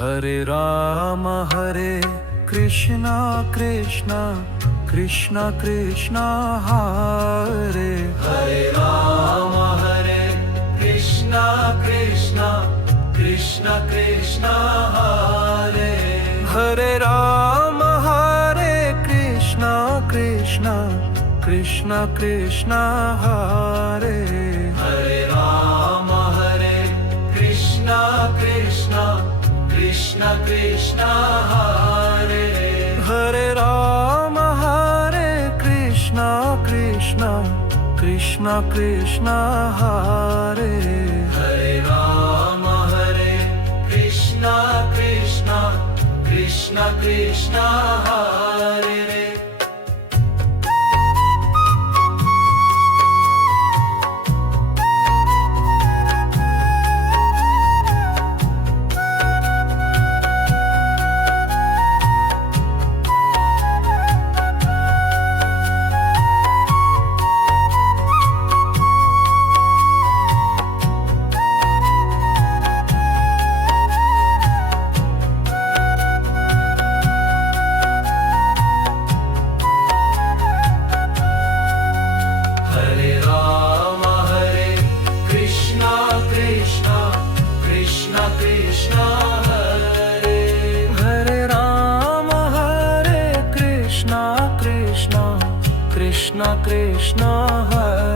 Hare Krishna Krishna Krishna Krishna Hare Hare Ram Hare Krishna Krishna Krishna Krishna Hare Hare Ram Hare Krishna Krishna Krishna Krishna Hare Hare Ram Hare Krishna Krishna Krishna Krishna Hare Hare Ram Hare Krishna Krishna Krishna Krishna Hare Hare Ram Hare Krishna Krishna Krishna Krishna Hare Hare Ram Hare Krishna Krishna Krishna Krishna Hare Hare Ram Hare Krishna Krishna Krishna Krishna Hare